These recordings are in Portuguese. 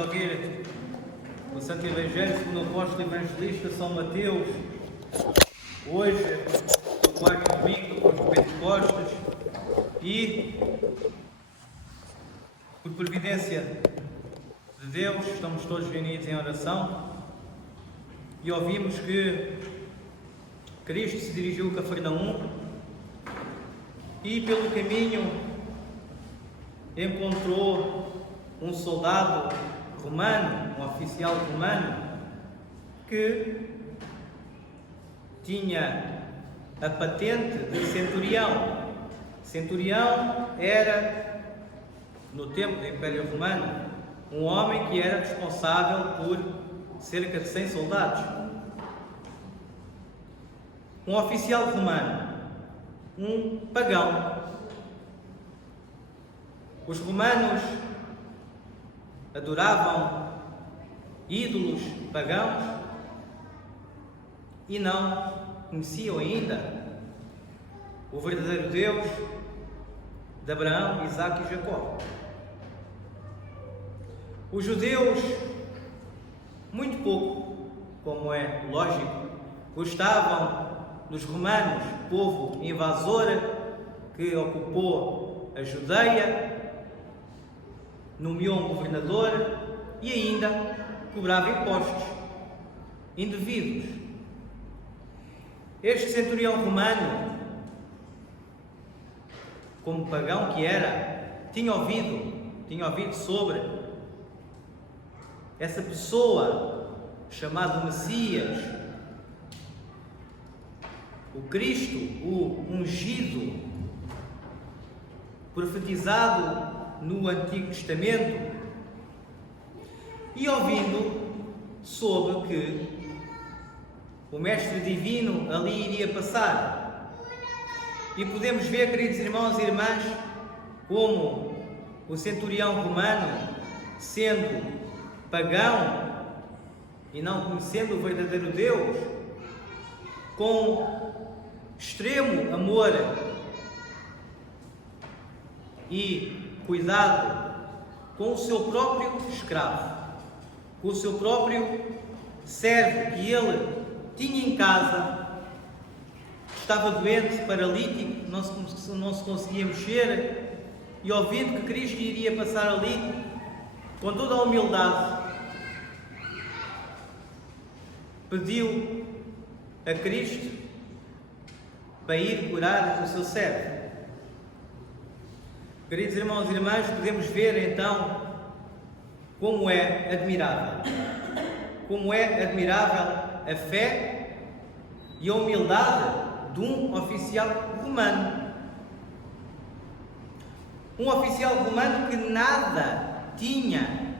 Ouvir o Santo Evangelho segundo o apóstolo evangelista São Mateus, hoje, no quarto domingo depois de Pentecostes, e por providência de Deus, estamos todos reunidos em oração e ouvimos que Cristo se dirigiu a Cafarnaum e pelo caminho encontrou um soldado romano, um oficial romano, que tinha a patente de centurião. Centurião era, no tempo do Império Romano, um homem que era responsável por cerca de 100 soldados. Um oficial romano, um pagão. Os romanos adoravam ídolos pagãos e não conheciam ainda o verdadeiro Deus de Abraão, Isaque e Jacó. Os judeus, muito pouco, como é lógico, gostavam dos romanos, povo invasor que ocupou a Judeia, nomeou um governador e ainda cobrava impostos indevidos. Este centurião romano, como pagão que era, tinha ouvido sobre essa pessoa chamada Messias, o Cristo, o ungido, profetizado no Antigo Testamento, e ouvindo, soube que o Mestre Divino ali iria passar. E podemos ver, queridos irmãos e irmãs, como o centurião romano, sendo pagão e não conhecendo o verdadeiro Deus, com extremo amor e cuidado com o seu próprio escravo, com o seu próprio servo que ele tinha em casa, estava doente, paralítico, não se conseguia mexer, e ouvindo que Cristo iria passar ali, com toda a humildade, pediu a Cristo para ir curar o seu servo. Queridos irmãos e irmãs, podemos ver então como é admirável a fé e a humildade de um oficial romano. Um oficial romano que nada tinha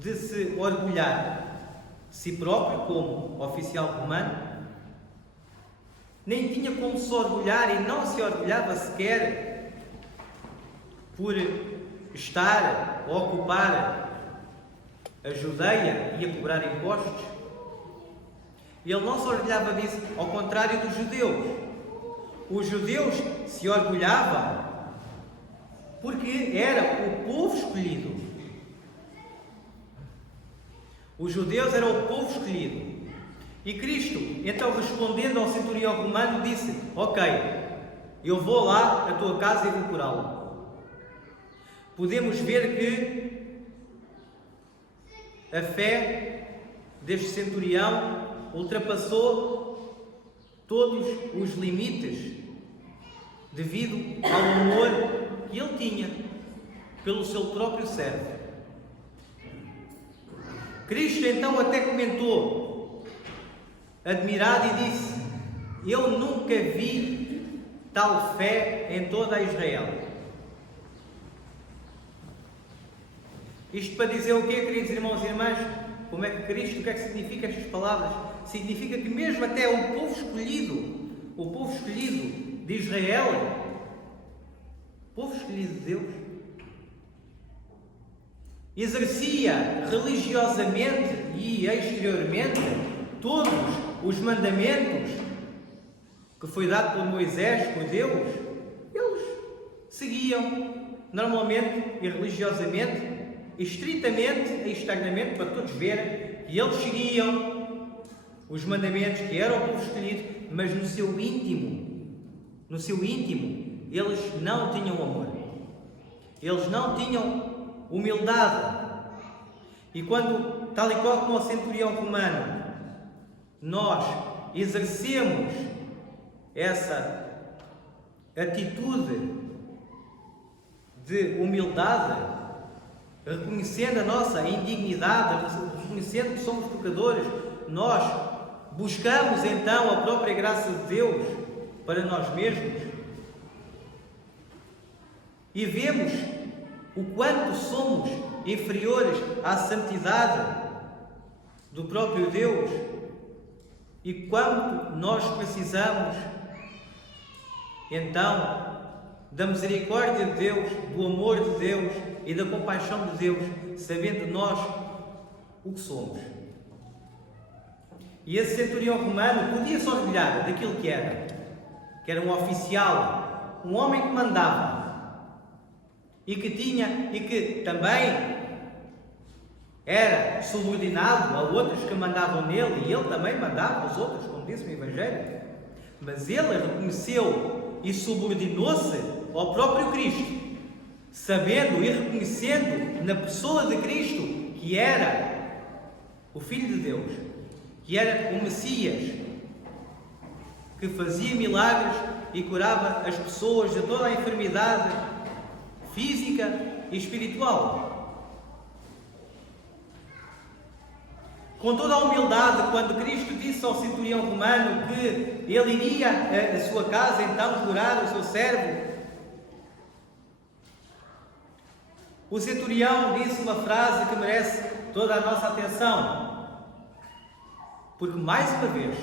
de se orgulhar de si próprio como oficial romano, nem tinha como se orgulhar e não se orgulhava sequer por estar a ocupar a Judeia e a cobrar impostos. Ele não se orgulhava disso, ao contrário dos judeus. Os judeus se orgulhavam porque era o povo escolhido. Os judeus eram o povo escolhido. E Cristo, então, respondendo ao centurião romano, disse: ok, eu vou lá à tua casa e vou curá-lo. Podemos ver que a fé deste centurião ultrapassou todos os limites devido ao amor que ele tinha pelo seu próprio servo. Cristo então até comentou, admirado, e disse: eu nunca vi tal fé em toda a Israel. Isto para dizer o quê, queridos irmãos e irmãs? Como é que Cristo, o que é que significa estas palavras? Significa que mesmo até o povo escolhido de Israel, o povo escolhido de Deus, exercia religiosamente e exteriormente todos os mandamentos que foi dado por Moisés, por Deus. Eles seguiam normalmente e religiosamente estritamente, externamente, para todos verem que eles seguiam os mandamentos, que eram o povo escolhido, mas no seu íntimo, eles não tinham amor. Eles não tinham humildade. E quando, tal e qual como o centurião romano, nós exercemos essa atitude de humildade, reconhecendo a nossa indignidade, reconhecendo que somos pecadores, nós buscamos então a própria graça de Deus para nós mesmos e vemos o quanto somos inferiores à santidade do próprio Deus e quanto nós precisamos então da misericórdia de Deus, do amor de Deus e da compaixão de Deus, sabendo nós o que somos. E esse centurião romano podia se orgulhar daquilo que era um oficial, um homem que mandava e que também era subordinado a outros que mandavam nele, e ele também mandava aos outros, como disse o Evangelho. Mas ele reconheceu e subordinou-se ao próprio Cristo, sabendo e reconhecendo na pessoa de Cristo que era o Filho de Deus, que era o Messias, que fazia milagres e curava as pessoas de toda a enfermidade física e espiritual. Com toda a humildade, quando Cristo disse ao centurião romano que ele iria à sua casa então curar o seu servo, o centurião disse uma frase que merece toda a nossa atenção, porque mais uma vez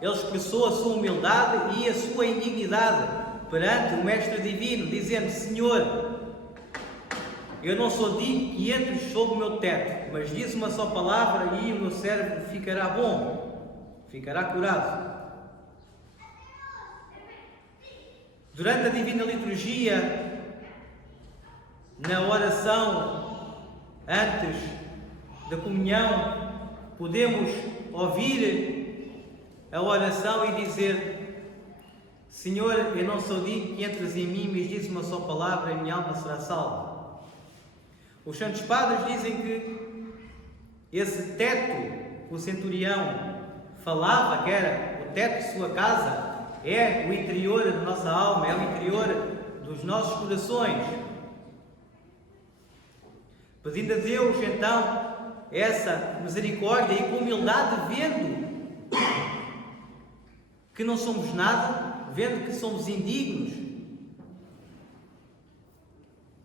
ele expressou a sua humildade e a sua indignidade perante o Mestre Divino, dizendo: Senhor, eu não sou digno que entres sob o meu teto, mas diz uma só palavra e o meu servo ficará bom, ficará curado. Durante a Divina Liturgia, na oração antes da comunhão, podemos ouvir a oração e dizer: Senhor, eu não sou digno que entres em mim, mas diz uma só palavra e minha alma será salva. Os Santos Padres dizem que esse teto que o centurião falava, que era o teto de sua casa, é o interior da nossa alma, é o interior dos nossos corações. Pedindo a Deus, então, essa misericórdia e com humildade, vendo que não somos nada, vendo que somos indignos,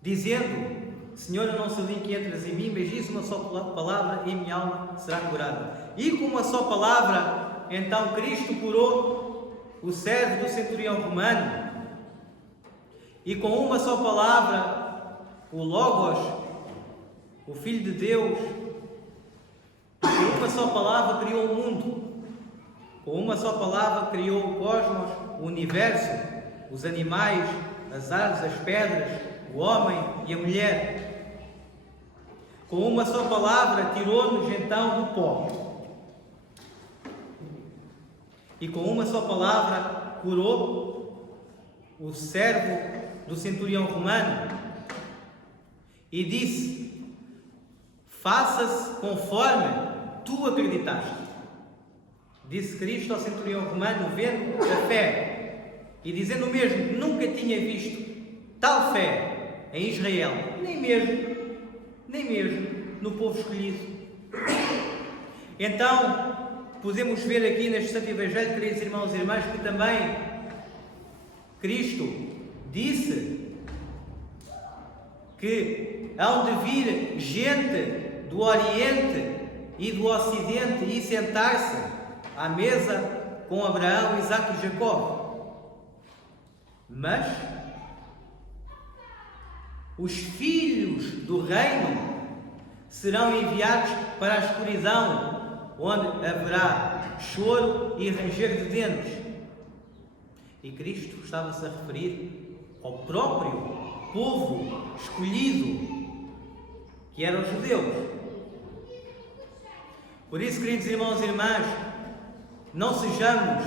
dizendo: Senhor, eu não sou digno que entres em mim, mas diz uma só palavra e minha alma será curada. E com uma só palavra, então Cristo curou o servo do centurião romano. E com uma só palavra, o Logos, o Filho de Deus, com uma só palavra criou o mundo. Com uma só palavra criou o cosmos, o universo, os animais, as árvores, as pedras, o homem e a mulher. Com uma só palavra tirou-nos então do pó. E com uma só palavra curou o servo do centurião romano. E disse: faça-se conforme tu acreditaste. Disse Cristo ao centurião romano, vendo a fé e dizendo mesmo que nunca tinha visto tal fé em Israel, nem mesmo no povo escolhido. Então, podemos ver aqui neste Santo Evangelho, queridos irmãos e irmãs, que também Cristo disse que hão de vir gente do Oriente e do Ocidente e sentar-se à mesa com Abraão, Isaque e Jacó. Mas os filhos do reino serão enviados para a escuridão, onde haverá choro e ranger de dentes. E Cristo estava-se a referir ao próprio povo escolhido, que eram os judeus. Por isso, queridos irmãos e irmãs, não sejamos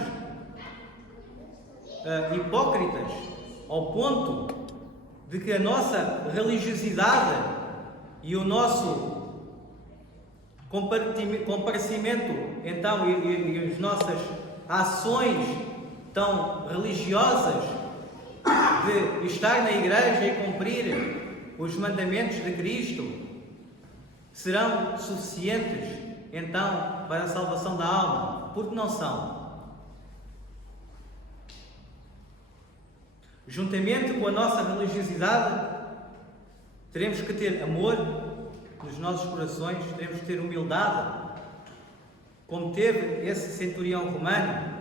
hipócritas ao ponto de que a nossa religiosidade e o nosso comparecimento, então, e as nossas ações tão religiosas de estar na igreja e cumprir os mandamentos de Cristo serão suficientes, então, para a salvação da alma, porque não são. Juntamente com a nossa religiosidade, teremos que ter amor nos nossos corações, teremos que ter humildade, como teve esse centurião romano,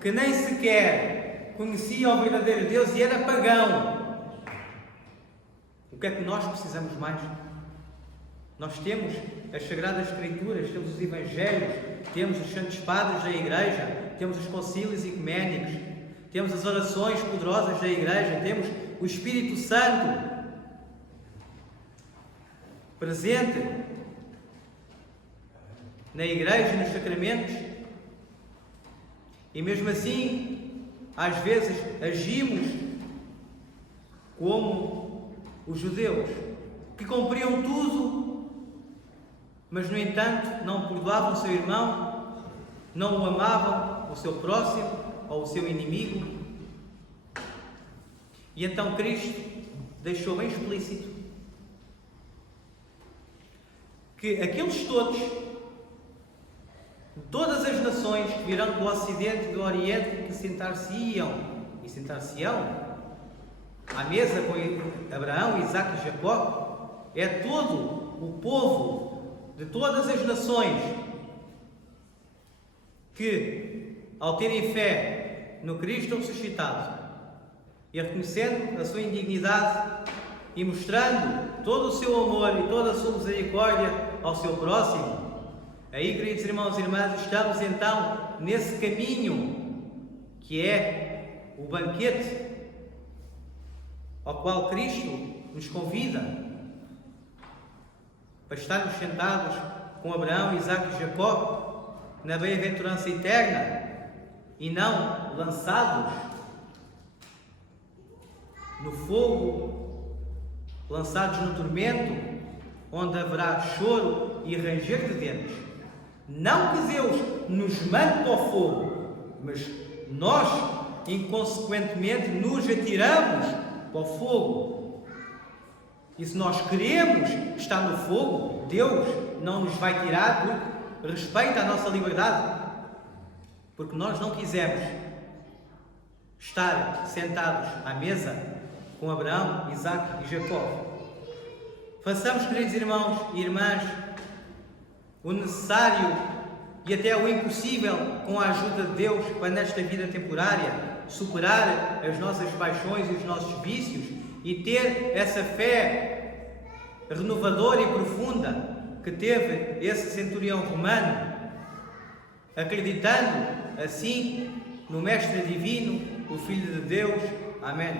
que nem sequer conhecia o verdadeiro Deus e era pagão. O que é que nós precisamos mais? Nós temos as Sagradas Escrituras, temos os Evangelhos, temos os Santos Padres da Igreja, temos os concílios ecuménicos, temos as orações poderosas da Igreja, temos o Espírito Santo presente na Igreja e nos sacramentos. E mesmo assim, às vezes agimos como os judeus, que cumpriam tudo, mas no entanto não perdoavam o seu irmão, não o amavam, o seu próximo ou o seu inimigo. E então Cristo deixou bem explícito que aqueles todos, de todas as nações que virão do Ocidente e do Oriente, que sentar-se-iam e sentar-se-ão à mesa com Abraão, Isaque e Jacó, é todo o povo de todas as nações que, ao terem fé no Cristo ressuscitado e reconhecendo a sua indignidade e mostrando todo o seu amor e toda a sua misericórdia ao seu próximo, aí, queridos irmãos e irmãs, estamos então nesse caminho que é o banquete ao qual Cristo nos convida para estarmos sentados com Abraão, Isaque e Jacó na bem-aventurança eterna e não lançados no fogo, lançados no tormento, onde haverá choro e ranger de dentes. Não que Deus nos mande para o fogo, mas nós, inconsequentemente, nos atiramos para o fogo. E se nós queremos estar no fogo, Deus não nos vai tirar porque respeita a nossa liberdade. Porque nós não quisemos estar sentados à mesa com Abraão, Isaque e Jacó. Façamos, queridos irmãos e irmãs, o necessário e até o impossível com a ajuda de Deus para nesta vida temporária superar as nossas paixões e os nossos vícios e ter essa fé renovadora e profunda que teve esse centurião romano, acreditando assim no Mestre Divino, o Filho de Deus. Amém.